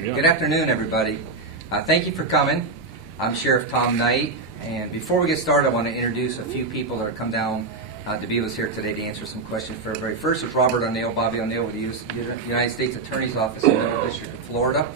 Good afternoon, everybody. Thank you for coming. I'm Sheriff Tom Knight, and before we get started, I want to introduce a few people that have come down to be with us here today to answer some questions for everybody. First is Robert O'Neill, Bobby O'Neill with the United States Attorney's Office in the Middle District of Florida.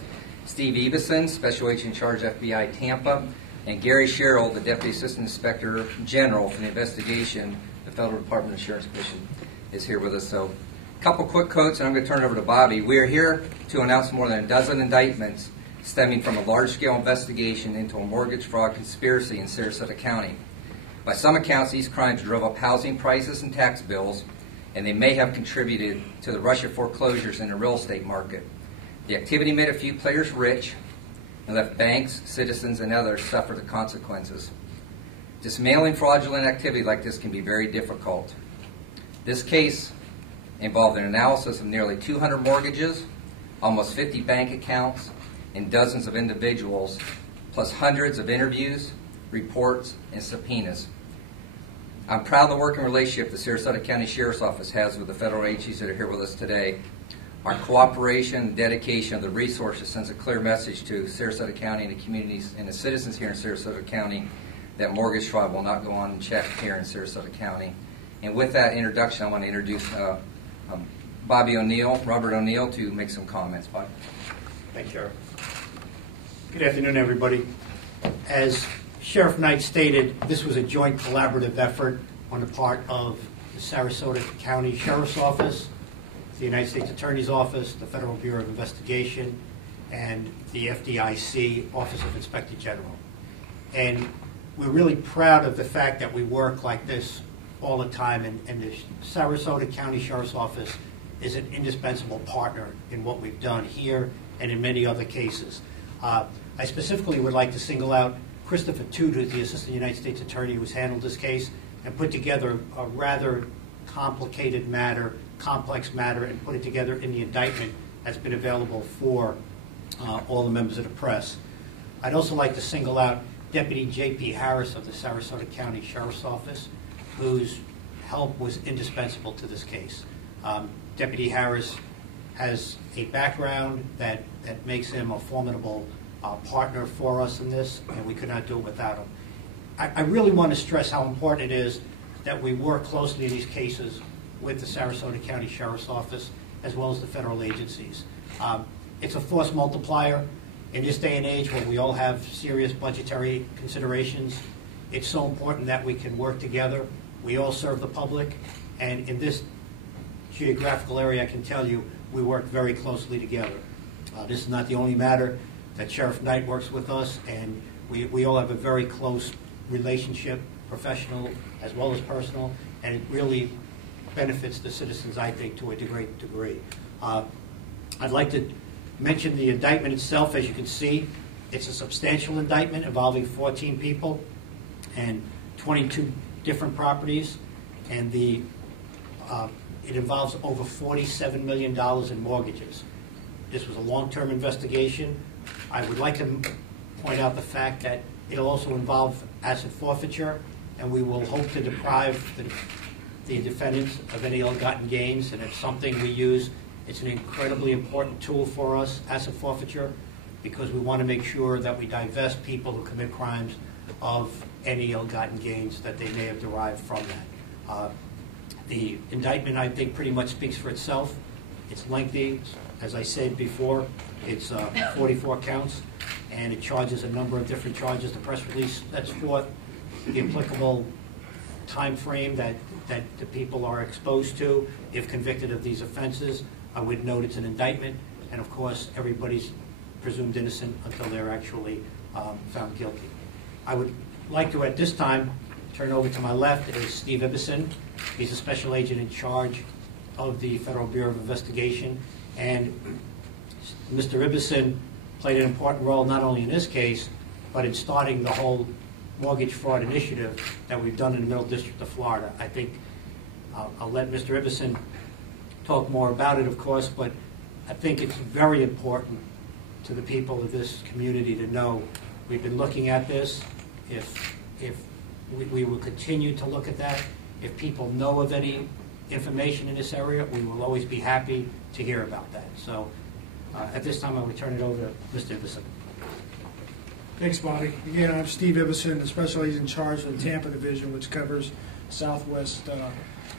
Steve Ebeson, Special Agent in Charge, FBI Tampa, and Gary Sherrill, the Deputy Assistant Inspector General for the investigation, the Federal Department of Insurance Commission, is here with us. So, a couple quick quotes, and I'm going to turn it over to Bobby. We are here to announce more than a dozen indictments stemming from a large-scale investigation into a mortgage fraud conspiracy in Sarasota County. By some accounts, these crimes drove up housing prices and tax bills, and they may have contributed to the rush of foreclosures in the real estate market. The activity made a few players rich and left banks, citizens, and others suffer the consequences. Dismantling fraudulent activity like this can be very difficult. This case involved an analysis of nearly 200 mortgages, almost 50 bank accounts, and dozens of individuals, plus hundreds of interviews, reports, and subpoenas. I'm proud of the working relationship the Sarasota County Sheriff's Office has with the federal agencies that are here with us today. Our cooperation and dedication of the resources sends a clear message to Sarasota County and the communities and the citizens here in Sarasota County that mortgage fraud will not go unchecked here in Sarasota County. And with that introduction, I want to introduce Bobby O'Neill, Robert O'Neill, to make some comments. Bobby. Thank you, Sheriff. Good afternoon, everybody. As Sheriff Knight stated, this was a joint collaborative effort on the part of the Sarasota County Sheriff's Office, the United States Attorney's Office, the Federal Bureau of Investigation, and the FDIC, Office of Inspector General. And we're really proud of the fact that we work like this all the time, and the Sarasota County Sheriff's Office is an indispensable partner in what we've done here and in many other cases. I specifically would like to single out Christopher Toot, who's the Assistant United States Attorney who's handled this case and put together a rather complicated matter, complex matter, and put it together in the indictment that's been available for all the members of the press. I'd also like to single out Deputy J.P. Harris of the Sarasota County Sheriff's Office, whose help was indispensable to this case. Deputy Harris has a background that makes him a formidable partner for us in this, and we could not do it without him. I really want to stress how important it is that we work closely in these cases with the Sarasota County Sheriff's Office as well as the federal agencies. It's a force multiplier. In this day and age where we all have serious budgetary considerations, it's so important that we can work together. We all serve the public, and in this geographical area, I can tell you, we work very closely together. This is not the only matter that Sheriff Knight works with us, and we all have a very close relationship, professional as well as personal, and it really benefits the citizens, I think, to a great degree. I'd like to mention the indictment itself. As you can see, it's a substantial indictment involving 14 people and 22 different properties, and it involves over $47 million in mortgages. This was a long-term investigation. I would like to point out the fact that it'll also involve asset forfeiture, and we will hope to deprive the defendants of any ill-gotten gains, and it's something we use. It's an incredibly important tool for us, asset forfeiture, because we want to make sure that we divest people who commit crimes of any ill-gotten gains that they may have derived from that. The indictment, I think, pretty much speaks for itself. It's lengthy. As I said before, it's 44 counts, and it charges a number of different charges. The press release sets forth the applicable time frame that the people are exposed to if convicted of these offenses. I would note it's an indictment, and of course, everybody's presumed innocent until they're actually found guilty. I would like to, at this time, turn over to my left is Steve Ebeson. He's a special agent in charge of the Federal Bureau of Investigation, and Mr. Ebeson played an important role not only in this case, but in starting the whole mortgage fraud initiative that we've done in the Middle District of Florida. I think I'll let Mr. Ebeson talk more about it, of course, but I think it's very important to the people of this community to know we've been looking at this. If we will continue to look at that. If people know of any information in this area, we will always be happy to hear about that. So At this time, I will turn it over to Mr. Ibbison. Thanks, Bobby. Again, I'm Steve Ibbison, the special agent in charge of the Tampa Division, which covers Southwest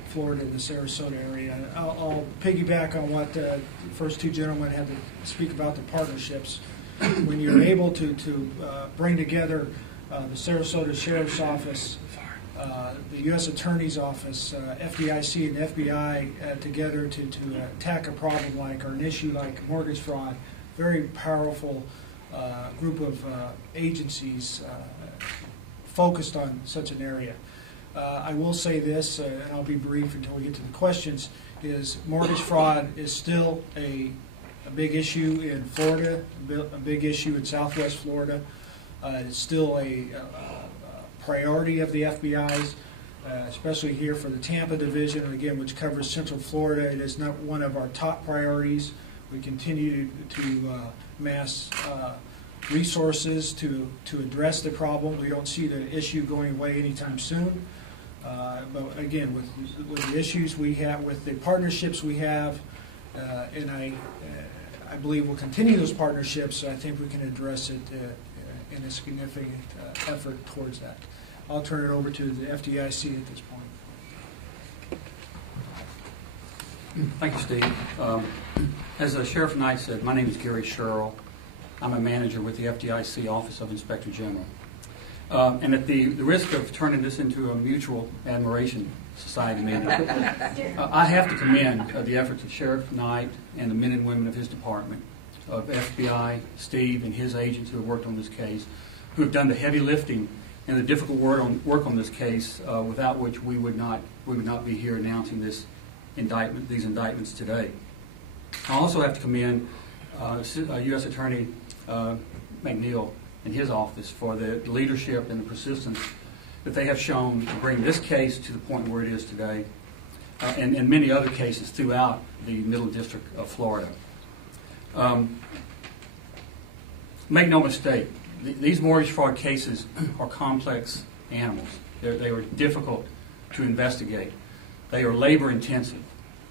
Florida and the Sarasota area. I'll piggyback on what the first two gentlemen had to speak about, the partnerships. When you're able to bring together the Sarasota Sheriff's Office, the U.S. Attorney's Office, FDIC and FBI together to attack a problem like, or an issue like mortgage fraud, very powerful group of agencies focused on such an area. I will say this, and I'll be brief until we get to the questions, is mortgage fraud is still a big issue in Florida, a big issue in Southwest Florida. It's still a priority of the FBI's, especially here for the Tampa Division, again, which covers Central Florida. It is not one of our top priorities. We continue to mass resources to address the problem. We don't see the issue going away anytime soon. But again, with the issues we have, with the partnerships we have, and I believe we'll continue those partnerships, I think we can address it in a significant effort towards that. I'll turn it over to the FDIC at this point. Thank you, Steve. As Sheriff Knight said, my name is Gary Sherrill. I'm a manager with the FDIC Office of Inspector General. And at the risk of turning this into a mutual admiration society meeting, I have to commend the efforts of Sheriff Knight and the men and women of his department, of FBI, Steve and his agents who have worked on this case, who have done the heavy lifting and the difficult work on this case, without which we would not be here announcing these indictments today. I also have to commend U.S. Attorney McNeil and his office for the leadership and the persistence that they have shown to bring this case to the point where it is today, and many other cases throughout the Middle District of Florida. Make no mistake, these mortgage fraud cases are complex animals. They are difficult to investigate. They are labor intensive.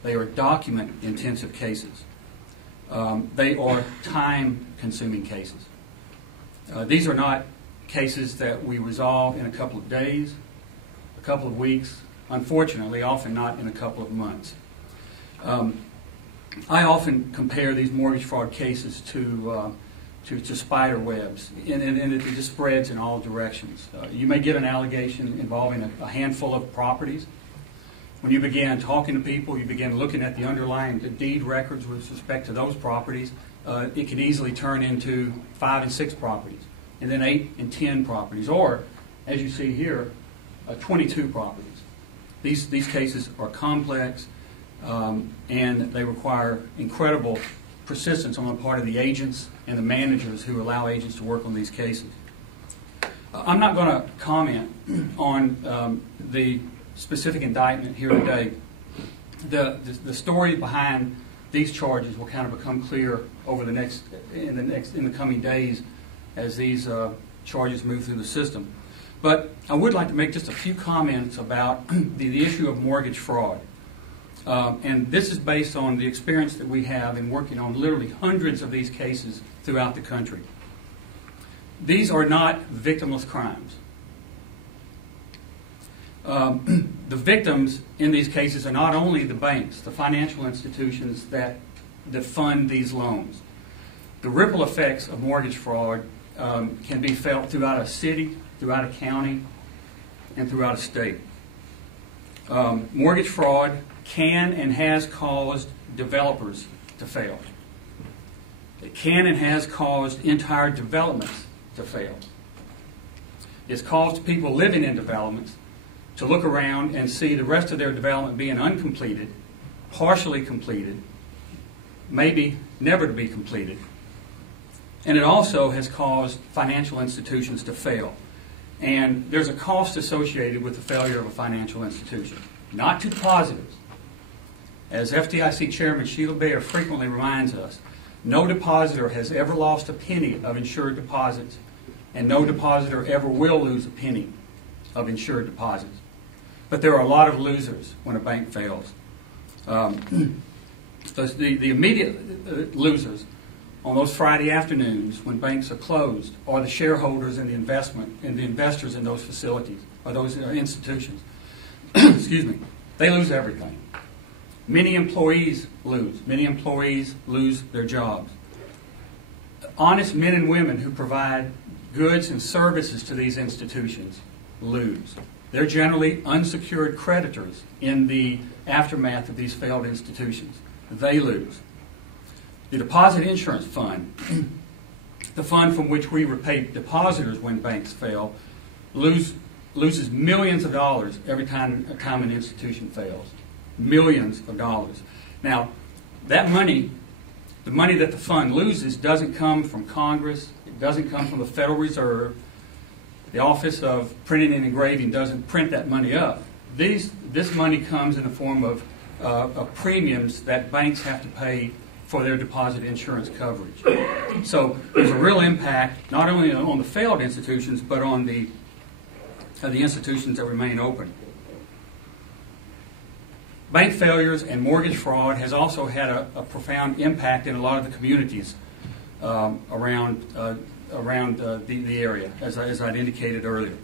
They are document intensive cases. They are time consuming cases. These are not cases that we resolve in a couple of days, a couple of weeks, unfortunately often not in a couple of months. I often compare these mortgage fraud cases to spider webs, and it just spreads in all directions. You may get an allegation involving a handful of properties. When you begin talking to people, you begin looking at the underlying deed records with respect to those properties, it could easily turn into 5 and 6 properties, and then 8 and 10 properties, or, as you see here, 22 properties. These cases are complex, and they require incredible persistence on the part of the agents and the managers who allow agents to work on these cases. I'm not going to comment on the specific indictment here today. The story behind these charges will kind of become clear over in the coming days as these charges move through the system. But I would like to make just a few comments about the issue of mortgage fraud. And this is based on the experience that we have in working on literally hundreds of these cases throughout the country. These are not victimless crimes. The victims in these cases are not only the banks, the financial institutions that fund these loans. The ripple effects of mortgage fraud can be felt throughout a city, throughout a county, and throughout a state. Mortgage fraud can and has caused developers to fail. It can and has caused entire developments to fail. It's caused people living in developments to look around and see the rest of their development being uncompleted, partially completed, maybe never to be completed. And it also has caused financial institutions to fail. And there's a cost associated with the failure of a financial institution, not to depositors. As FDIC Chairman Sheila Bair frequently reminds us, no depositor has ever lost a penny of insured deposits, and no depositor ever will lose a penny of insured deposits. But there are a lot of losers when a bank fails. The immediate losers on those Friday afternoons when banks are closed are the shareholders and the investors in those facilities or those institutions. Excuse me. They lose everything. Many employees lose. Many employees lose their jobs. Honest men and women who provide goods and services to these institutions lose. They're generally unsecured creditors in the aftermath of these failed institutions. They lose. The Deposit Insurance Fund, the fund from which we repay depositors when banks fail, loses millions of dollars every time an institution fails. Millions of dollars. Now, that money, the money that the fund loses, doesn't come from Congress. It doesn't come from the Federal Reserve. The Office of Printing and Engraving doesn't print that money up. This money comes in the form of premiums that banks have to pay for their deposit insurance coverage. So there's a real impact not only on the failed institutions, but on the institutions that remain open. Bank failures and mortgage fraud has also had a profound impact in a lot of the communities around the area, as I'd indicated earlier.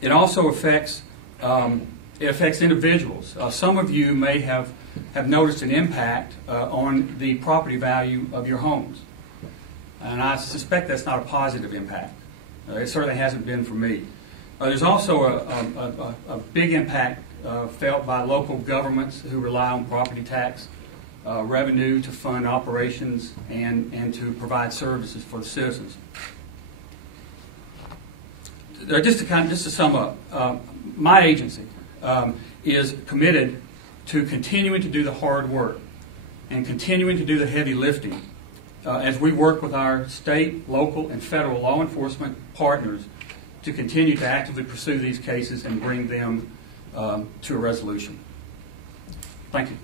It also affects individuals. Some of you may have noticed an impact on the property value of your homes, and I suspect that's not a positive impact. It certainly hasn't been for me. There's also a big impact felt by local governments who rely on property tax revenue to fund operations and to provide services for the citizens. Just to sum up, my agency is committed to continuing to do the hard work and continuing to do the heavy lifting as we work with our state, local, and federal law enforcement partners to continue to actively pursue these cases and bring them to a resolution. Thank you.